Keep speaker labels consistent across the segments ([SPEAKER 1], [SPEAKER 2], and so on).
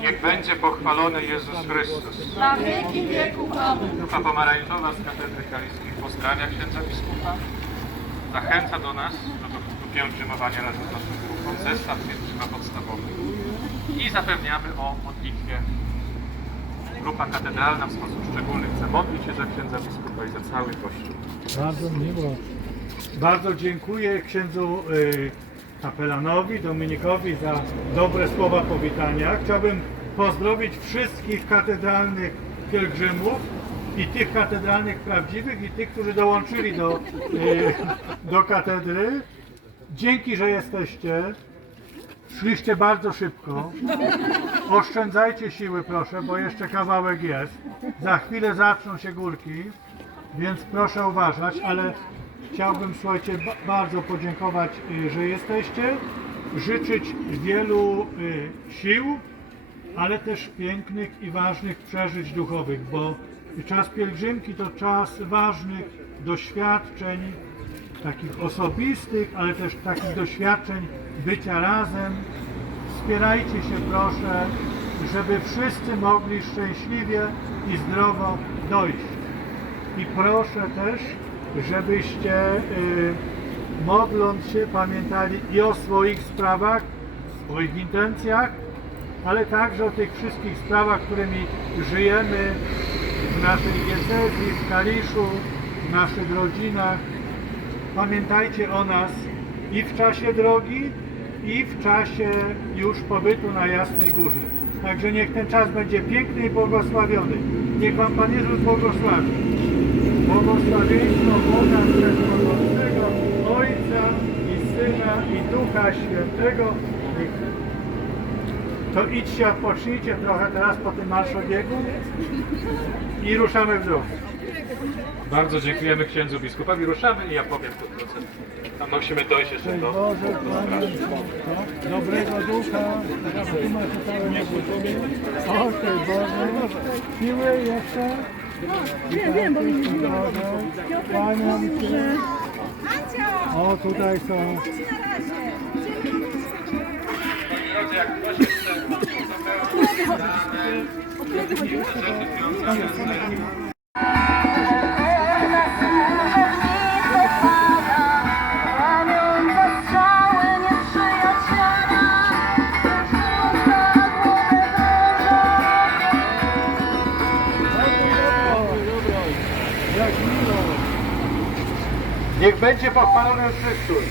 [SPEAKER 1] Niech będzie pochwalony Jezus Chrystus.
[SPEAKER 2] Na wieki wieków Amen
[SPEAKER 1] Grupa pomarańczowa z katedry kaliskiej pozdrawia księdza biskupa. Zachęca do nas do, pielgrzymowania razem z naszą grupą. Zestaw pielgrzyma podstawowy. I zapewniamy o modlitwie. Grupa katedralna w sposób szczególny chce modlić się za księdza biskupa i za cały Kościół.
[SPEAKER 3] Bardzo miło. Bardzo dziękuję księdzu y, kapelanowi, Dominikowi za dobre słowa powitania. Chciałbym pozdrowić wszystkich katedralnych pielgrzymów i tych katedralnych prawdziwych i tych, którzy dołączyli do, y, do katedry. Dzięki, że jesteście. Szliście bardzo szybko. Oszczędzajcie siły, proszę, bo jeszcze kawałek jest. Za chwilę zaczną się górki, więc proszę uważać, ale chciałbym, słuchajcie, ba- bardzo podziękować, y, że jesteście. Życzyć wielu y, sił, ale też pięknych i ważnych przeżyć duchowych, bo czas pielgrzymki to czas ważnych doświadczeń, takich osobistych, ale też takich doświadczeń bycia razem. Wspierajcie się proszę, żeby wszyscy mogli szczęśliwie i zdrowo dojść. I proszę też, żebyście y, modląc się pamiętali i o swoich sprawach, swoich intencjach, ale także o tych wszystkich sprawach, którymi żyjemy w naszej diecezji, w Kaliszu, w naszych rodzinach. Pamiętajcie o nas i w czasie drogi, i w czasie już pobytu na Jasnej Górze. Także niech ten czas będzie piękny i błogosławiony. Niech Wam Pan Jezus błogosławi. Błogosławieństwo Boga Wszechmogącego, Ojca i Syna i Ducha Świętego. To idźcie, odpocznijcie trochę teraz po tym marszobiegu i ruszamy w drogę.
[SPEAKER 1] Bardzo dziękujemy księdzu biskupowi. Ruszamy i ja powiem pokrótce. Tam musimy dojść jeszcze do...
[SPEAKER 3] Boże, Panie, dobrego ducha. O, cześć Boże, siły jeszcze. Wiem, wiem, bo mi Kłaniam się. O, tutaj są.
[SPEAKER 1] Drodzy, jak ktoś chce uzupełnić dane,
[SPEAKER 3] Niech będzie pochwalony Chrystus.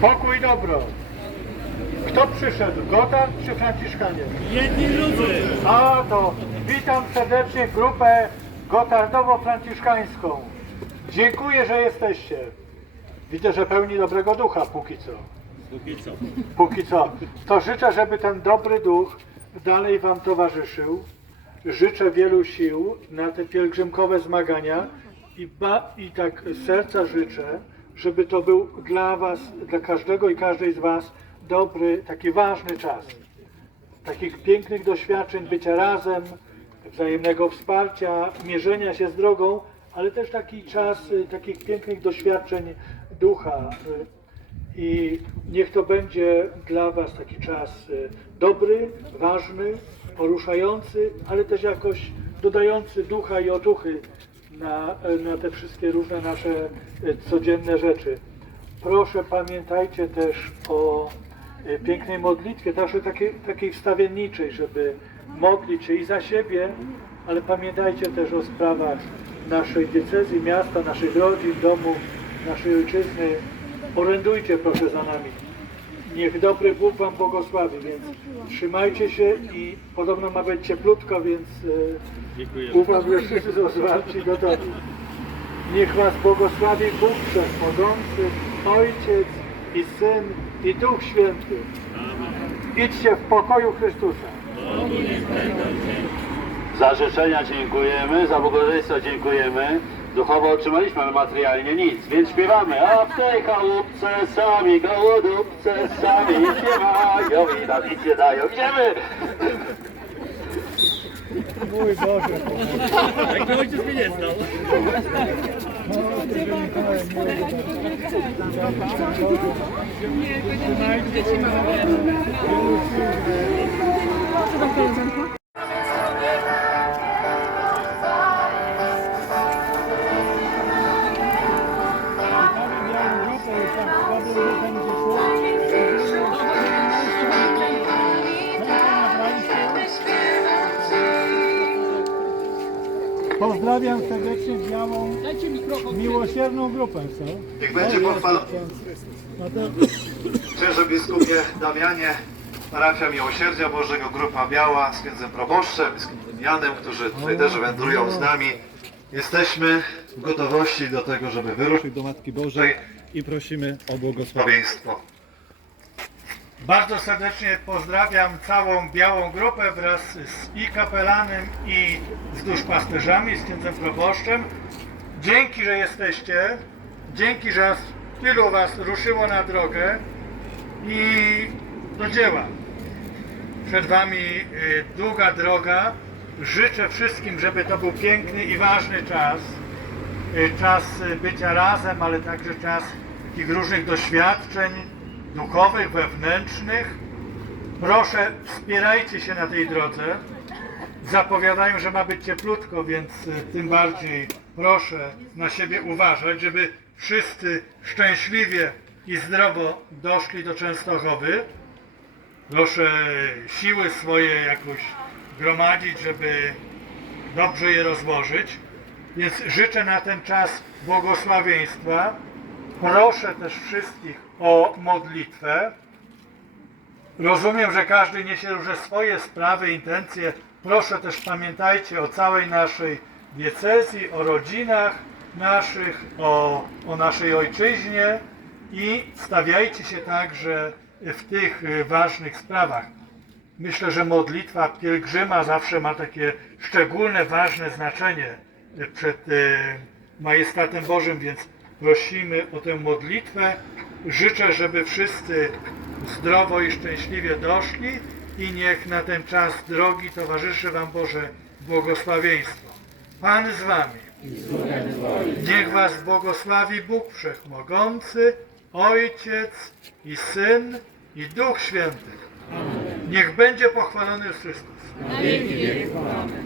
[SPEAKER 3] Pokój dobro. Kto przyszedł? Gotard czy Franciszkanie?
[SPEAKER 4] Jedni ludzie!
[SPEAKER 3] A to witam serdecznie grupę Gotardowo-Franciszkańską. Dziękuję, że jesteście. Widzę, że pełni dobrego ducha póki co.
[SPEAKER 4] Póki co.
[SPEAKER 3] Póki co. To życzę, żeby ten dobry duch dalej Wam towarzyszył. Życzę wielu sił na te pielgrzymkowe zmagania i, ba, i tak serca życzę, żeby to był dla Was, dla każdego i każdej z Was dobry, taki ważny czas. Takich pięknych doświadczeń, bycia razem, wzajemnego wsparcia, mierzenia się z drogą, ale też taki czas takich pięknych doświadczeń ducha. I niech to będzie dla Was taki czas y, dobry, ważny, poruszający, ale też jakoś dodający ducha i otuchy na, na te wszystkie różne nasze y, codzienne rzeczy. Proszę pamiętajcie też o y, pięknej modlitwie, także takiej, takiej wstawienniczej, żeby modlić się i za siebie, ale pamiętajcie też o sprawach naszej diecezji, miasta, naszych rodzin, domów, naszej ojczyzny. Orędujcie proszę za nami. Niech dobry Bóg Wam błogosławi, więc trzymajcie się i podobno ma być cieplutko, więc e, ufam, że wszyscy są zwarci gotowi. Niech Was błogosławi Bóg Wszechmogący, Ojciec i Syn i Duch Święty. Idźcie w pokoju Chrystusa.
[SPEAKER 5] Za życzenia dziękujemy, za błogosławieństwo dziękujemy. Duchowo otrzymaliśmy, ale materialnie nic, więc śpiewamy. A w tej chałupce sami gołodupce sami śpiewają i nam nic nie dają. Idziemy!
[SPEAKER 3] Mój Boże.
[SPEAKER 4] Jakby ojciec mnie nie znał.
[SPEAKER 3] Pozdrawiam serdecznie białą, miłosierną grupę. Co?
[SPEAKER 6] Niech będzie pochwalony księże biskupie Damianie, parafia Miłosierdzia Bożego, Grupa Biała z księdzem proboszczem, biskupem Janem, którzy tutaj też wędrują z nami. Jesteśmy w gotowości do tego, żeby wyruszyć do Matki Bożej i prosimy o błogosławieństwo.
[SPEAKER 3] Bardzo serdecznie pozdrawiam całą białą grupę wraz z i kapelanem i z duszpasterzami, z księdzem proboszczem. Dzięki, że jesteście. Dzięki, że tylu was ruszyło na drogę i do dzieła. Przed wami y, długa droga. Życzę wszystkim, żeby to był piękny i ważny czas. Y, Czas y, bycia razem, ale także czas takich różnych doświadczeń duchowych, wewnętrznych. Proszę, wspierajcie się na tej drodze. Zapowiadają, że ma być cieplutko, więc y, tym bardziej proszę na siebie uważać, żeby wszyscy szczęśliwie i zdrowo doszli do Częstochowy. Proszę siły swoje jakoś gromadzić, żeby dobrze je rozłożyć. Więc życzę na ten czas błogosławieństwa. Proszę też wszystkich o modlitwę. Rozumiem, że każdy niesie różne swoje sprawy, intencje. Proszę też pamiętajcie o całej naszej diecezji, o rodzinach naszych, o, o naszej ojczyźnie i stawiajcie się także w tych ważnych sprawach. Myślę, że modlitwa pielgrzyma zawsze ma takie szczególne, ważne znaczenie przed y, majestatem Bożym, więc prosimy o tę modlitwę. Życzę, żeby wszyscy zdrowo i szczęśliwie doszli i niech na ten czas drogi towarzyszy Wam Boże błogosławieństwo. Pan z Wami. Niech Was błogosławi Bóg Wszechmogący, Ojciec i Syn i Duch Święty. Niech będzie pochwalony Chrystus.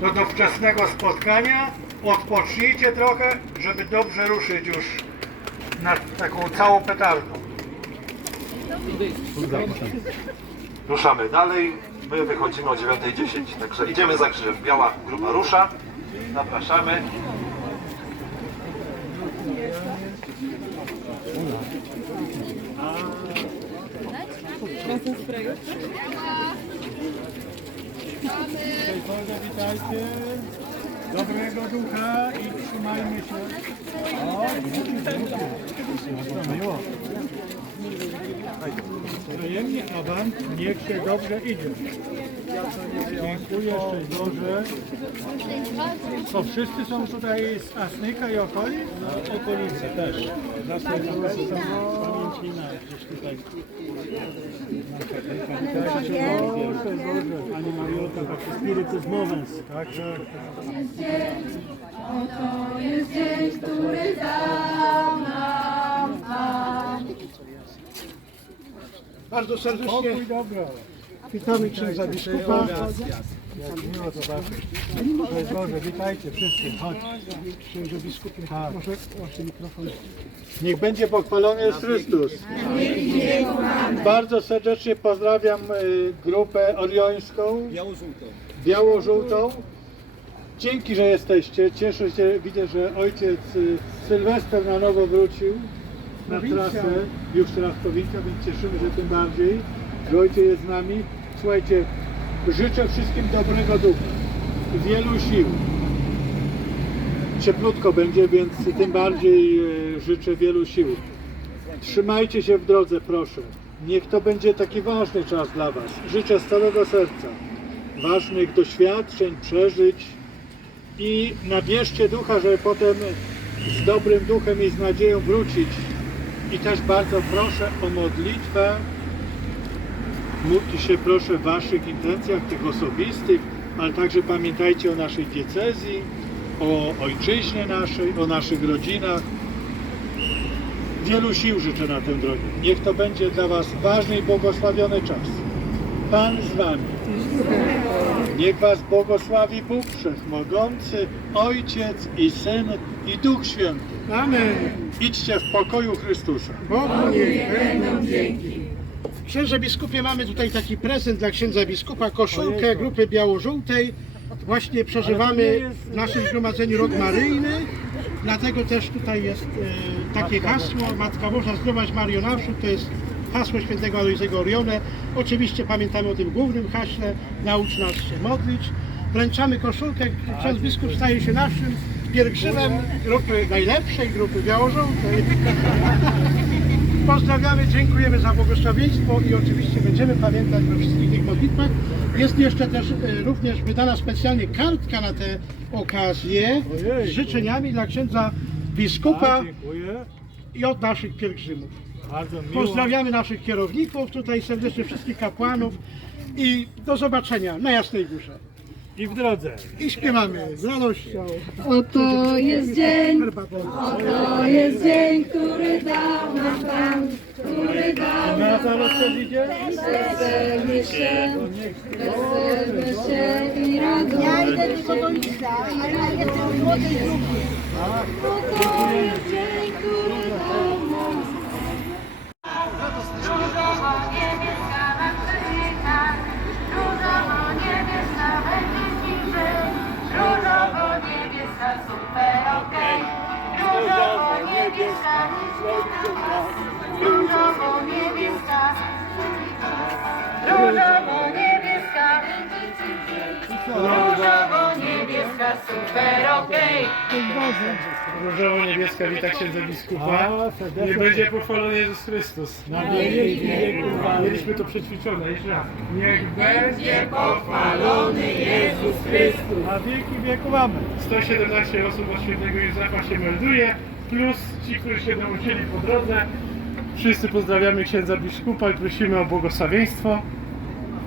[SPEAKER 3] To do wczesnego spotkania odpocznijcie trochę, żeby dobrze ruszyć już na taką całą petardą.
[SPEAKER 6] Ruszamy dalej. My wychodzimy o 9.10, także idziemy za krzyżem. Biała grupa rusza. Zapraszamy.
[SPEAKER 3] Cześć witajcie. Dobrego ducha i trzymajmy się. O, miło. Wzajemnie awans, niech się dobrze idzie. Dziękuję, szczęść Boże. To wszyscy są tutaj z Asnyka i okolic? Okolice też. Zasłynąłem Pamięcina gdzieś tutaj. Mariota, taki spirytus movens. Tak.
[SPEAKER 2] Oto jest dzień, który dał nam Pan.
[SPEAKER 7] Bardzo serdecznie witamy księdza biskupa.
[SPEAKER 3] Jak miło zobaczyć. Szczęść Boże, witajcie wszyscy. Chodź.
[SPEAKER 7] Księże biskupie,
[SPEAKER 3] Tak.
[SPEAKER 7] może mikrofon.
[SPEAKER 3] Niech będzie pochwalony jest Chrystus. Bardzo serdecznie pozdrawiam y, grupę oriońską,
[SPEAKER 4] Biało-żółto.
[SPEAKER 3] biało-żółtą. Dzięki, że jesteście. Cieszę się, widzę, że ojciec y, Sylwester na nowo wrócił na trasę, już teraz prowincja, więc cieszymy się tym bardziej, że ojciec jest z nami. Słuchajcie, życzę wszystkim dobrego ducha, wielu sił. Cieplutko będzie, więc tym bardziej e, życzę wielu sił. Trzymajcie się w drodze, proszę. Niech to będzie taki ważny czas dla Was. Życzę z całego serca ważnych doświadczeń, przeżyć i nabierzcie ducha, żeby potem z dobrym duchem i z nadzieją wrócić. I też bardzo proszę o modlitwę. Módlcie się proszę w Waszych intencjach, tych osobistych, ale także pamiętajcie o naszej diecezji, o ojczyźnie naszej, o naszych rodzinach. Wielu sił życzę na tę drogę. Niech to będzie dla Was ważny i błogosławiony czas. Pan z Wami. Niech Was błogosławi Bóg Wszechmogący, Ojciec i Syn i Duch Święty.
[SPEAKER 7] Amen.
[SPEAKER 3] Idźcie w pokoju Chrystusa.
[SPEAKER 7] Bogu niech będą dzięki. Księże biskupie, mamy tutaj taki prezent dla księdza biskupa, koszulkę grupy biało-żółtej. Właśnie przeżywamy w naszym zgromadzeniu rok maryjny, dlatego też tutaj jest e, takie hasło Matka Boża zdrowaś Mario naprzód, to jest hasło świętego Alojzego Orione. Oczywiście pamiętamy o tym głównym haśle, naucz nas się modlić. Wręczamy koszulkę, ksiądz biskup staje się naszym pielgrzymem grupy najlepszej, grupy biało-żółtej. Pozdrawiamy, dziękujemy za błogosławieństwo i oczywiście będziemy pamiętać o wszystkich tych modlitwach. Jest jeszcze też e, również wydana specjalnie kartka na tę okazję z życzeniami dla księdza biskupa i od naszych pielgrzymów. Pozdrawiamy naszych kierowników, tutaj serdecznie wszystkich kapłanów i do zobaczenia na Jasnej Górze.
[SPEAKER 3] I w drodze.
[SPEAKER 7] I śpiewamy z radością.
[SPEAKER 2] Oto jest dzień, oto jest dzień, który dał nam Pan, który dał
[SPEAKER 3] Na
[SPEAKER 2] nam
[SPEAKER 3] idzie?
[SPEAKER 2] Weselmy się, weselmy się i radujmy
[SPEAKER 8] Ja idę tylko do Lisa, ja jestem w młodej grupie.
[SPEAKER 2] Oto jest dzień,
[SPEAKER 9] nie nas, różowo niebieska, różowo niebieska będzie bliżej, różowo niebieska super okej.
[SPEAKER 1] Różowo-niebieska wita księdza biskupa. Niech będzie pochwalony Jezus Chrystus.
[SPEAKER 3] Na wieki wieków.
[SPEAKER 1] Mieliśmy to przećwiczone, jeszcze raz. Niech będzie
[SPEAKER 3] Na wieki wieków. Amen.
[SPEAKER 1] 117 osób od świętego Józefa się melduje, plus ci, którzy się nauczyli po drodze. Wszyscy pozdrawiamy księdza biskupa i prosimy o błogosławieństwo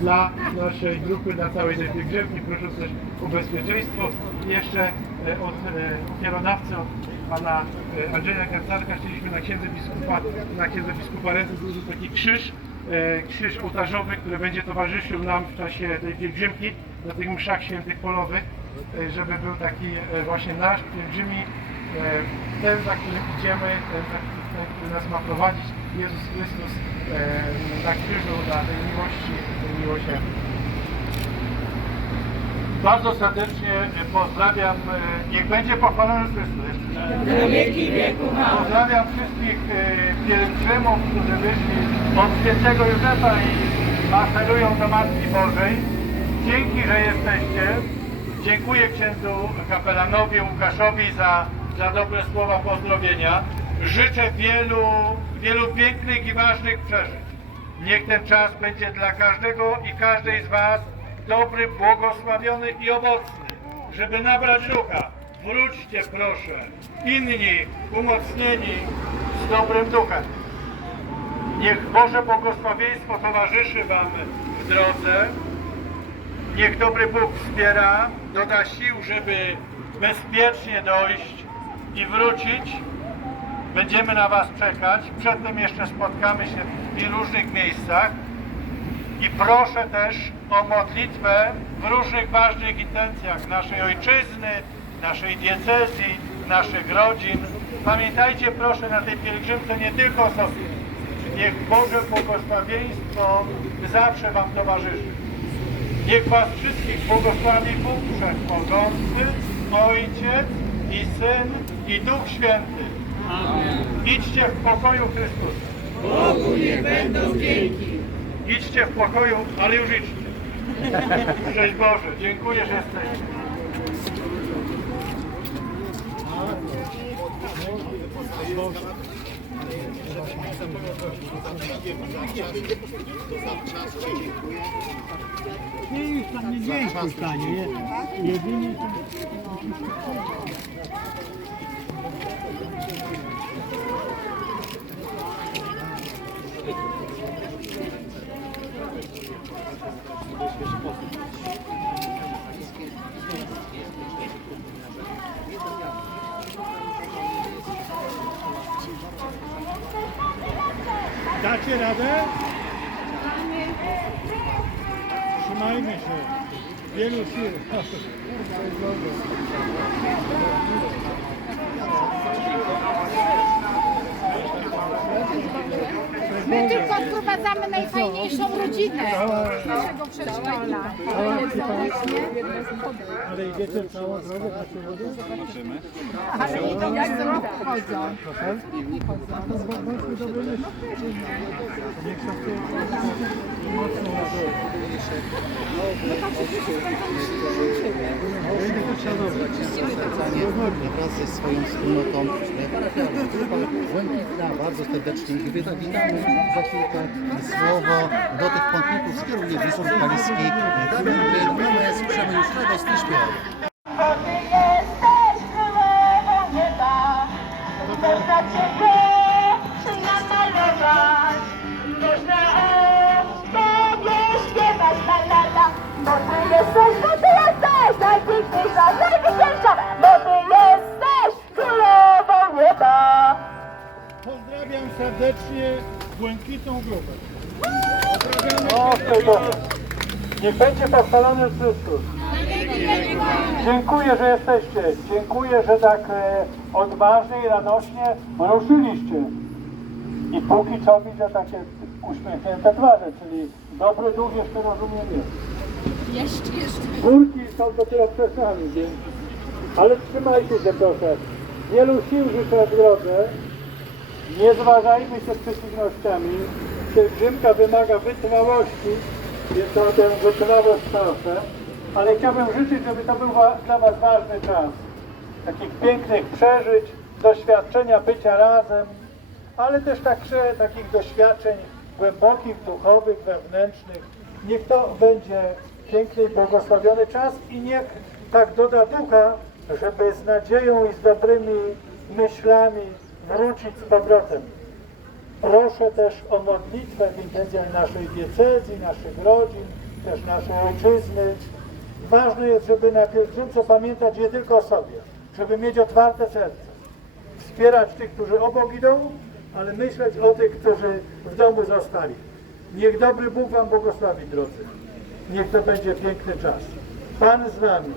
[SPEAKER 1] dla naszej grupy, dla całej tej pielgrzymki. Proszę też o bezpieczeństwo. Jeszcze e, od e, kierodawcy, od pana e, Andrzeja Garcarka chcieliśmy na księdze biskupa, na księdze biskupa ręce złożyć taki krzyż, e, krzyż ołtarzowy, który będzie towarzyszył nam w czasie tej pielgrzymki, na tych mszach świętych polowych, e, żeby był taki e, właśnie nasz pielgrzymi, e, ten, za którym idziemy, ten, za- ten, który nas ma prowadzić, Jezus Chrystus e, na krzyżu dla tej miłości, tej miłosierdzia. Bardzo serdecznie pozdrawiam, e, niech będzie pochwalony Chrystus. Pozdrawiam wszystkich e, pielgrzymów, którzy wyszli od świętego Józefa i maszerują do Matki Bożej. Dzięki, że jesteście. Dziękuję księdzu kapelanowi Łukaszowi za, za dobre słowa pozdrowienia. Życzę wielu, wielu pięknych i ważnych przeżyć. Niech ten czas będzie dla każdego i każdej z Was dobry, błogosławiony i owocny, żeby nabrać ducha. Wróćcie proszę, inni, umocnieni z dobrym duchem. Niech Boże błogosławieństwo towarzyszy Wam w drodze. Niech dobry Bóg wspiera, doda sił, żeby bezpiecznie dojść i wrócić. Będziemy na Was czekać. Przedtem jeszcze spotkamy się w różnych miejscach. I proszę też o modlitwę w różnych ważnych intencjach naszej ojczyzny, naszej diecezji, naszych rodzin. Pamiętajcie proszę na tej pielgrzymce nie tylko o sobie. Niech Boże błogosławieństwo zawsze Wam towarzyszy. Niech Was wszystkich błogosławi Bóg Wszechmogący, Ojciec i Syn i Duch Święty. Idźcie w pokoju Chrystusa. Bogu niech będą dzięki. Idźcie w pokoju, ale już idźcie. Cześć Boże, dziękuję, że jesteście.
[SPEAKER 3] Nie, już tam nie dziękuj, panie. Jedynie to...
[SPEAKER 7] Dacie radę? Trzymajmy się. Wielu sił.
[SPEAKER 2] My tylko odprowadzamy najfajniejszą rodzinę naszego przedszkola.
[SPEAKER 7] Ale idziecie całą drogę na przyrodę?
[SPEAKER 2] Ale idą jak z roku chodzą.
[SPEAKER 10] Wraz ze swoją wspólnotą. Grupa Błękitna bardzo serdecznie ich witamy. Za chwilkę słowo do tych pątników skieruje biskup kaliski Damian Gryl. My słyszymy już radosny śpiew.
[SPEAKER 7] Pozdrawiam serdecznie Błękitną Grupę.
[SPEAKER 3] O, tego. Niech będzie pochwalony Chrystus. Dziękuję, że jesteście. Dziękuję, że tak e, odważnie i radośnie ruszyliście. I póki co widzę takie uśmiechnięte twarze, czyli dobry duch jeszcze rozumiem jest. Górki są dopiero przed nami, więc... Ale trzymajcie się proszę. Wielu sił życzę w drodze. Nie zważajmy się przeciwnościami. Pielgrzymka wymaga wytrwałości, więc o tę wytrwałość proszę. Ale chciałbym życzyć, żeby to był dla Was ważny czas. Takich pięknych przeżyć, doświadczenia bycia razem, ale też także takich doświadczeń głębokich, duchowych, wewnętrznych. Niech to będzie piękny i błogosławiony czas i niech tak doda ducha, żeby z nadzieją i z dobrymi myślami wrócić z powrotem. Proszę też o modlitwę w intencjach naszej diecezji, naszych rodzin, też naszej ojczyzny. Ważne jest, żeby na pielgrzymce pamiętać nie tylko o sobie, żeby mieć otwarte serce wspierać tych, którzy obok idą, ale myśleć o tych, którzy w domu zostali. Niech dobry Bóg Wam błogosławi, drodzy. Niech to będzie piękny czas. Pan z Wami.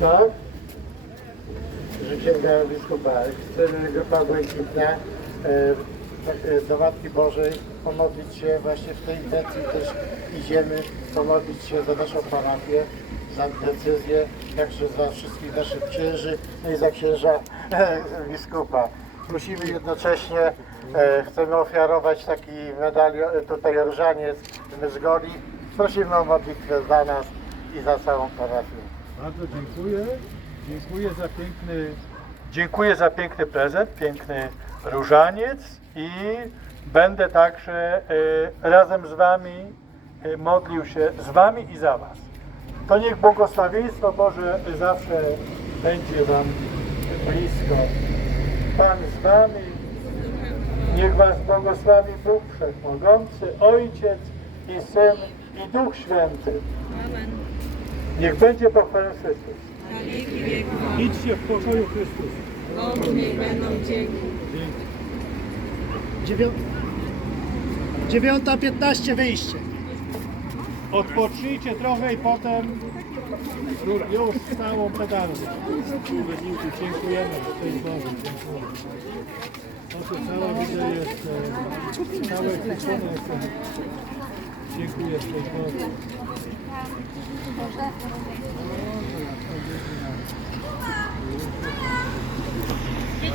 [SPEAKER 3] Tak?
[SPEAKER 10] Księga biskupa, grupa Błękitna e, e, do Matki Bożej pomodlić się właśnie w tej intencji też idziemy pomodlić się za naszą parafię, za decyzję, także za wszystkich naszych księży, no i za księża e, biskupa. Prosimy jednocześnie, chcemy ofiarować taki medalion, tutaj różaniec z Myzgoli. Prosimy o modlitwę za nas i za całą parafię.
[SPEAKER 7] Bardzo dziękuję. Dziękuję za piękny, dziękuję za piękny prezent, piękny różaniec i będę także e, razem z Wami e, modlił się z Wami i za Was. To niech błogosławieństwo Boże zawsze będzie Wam blisko. Pan z Wami, niech Was błogosławi Bóg Wszechmogący, Ojciec i Syn i Duch Święty. Niech będzie pochwalony Chrystus. Idźcie w pokoju Chrystusa.
[SPEAKER 3] Dziewiąta piętnaście wyjście.
[SPEAKER 7] Odpocznijcie trochę i potem już z całą pedalą. Dziękujemy, szczęść Boże, dziękuję. Oto cała widzę jest, e, całe ekwipunek jest. e, Dziękuję, szczęść Boże.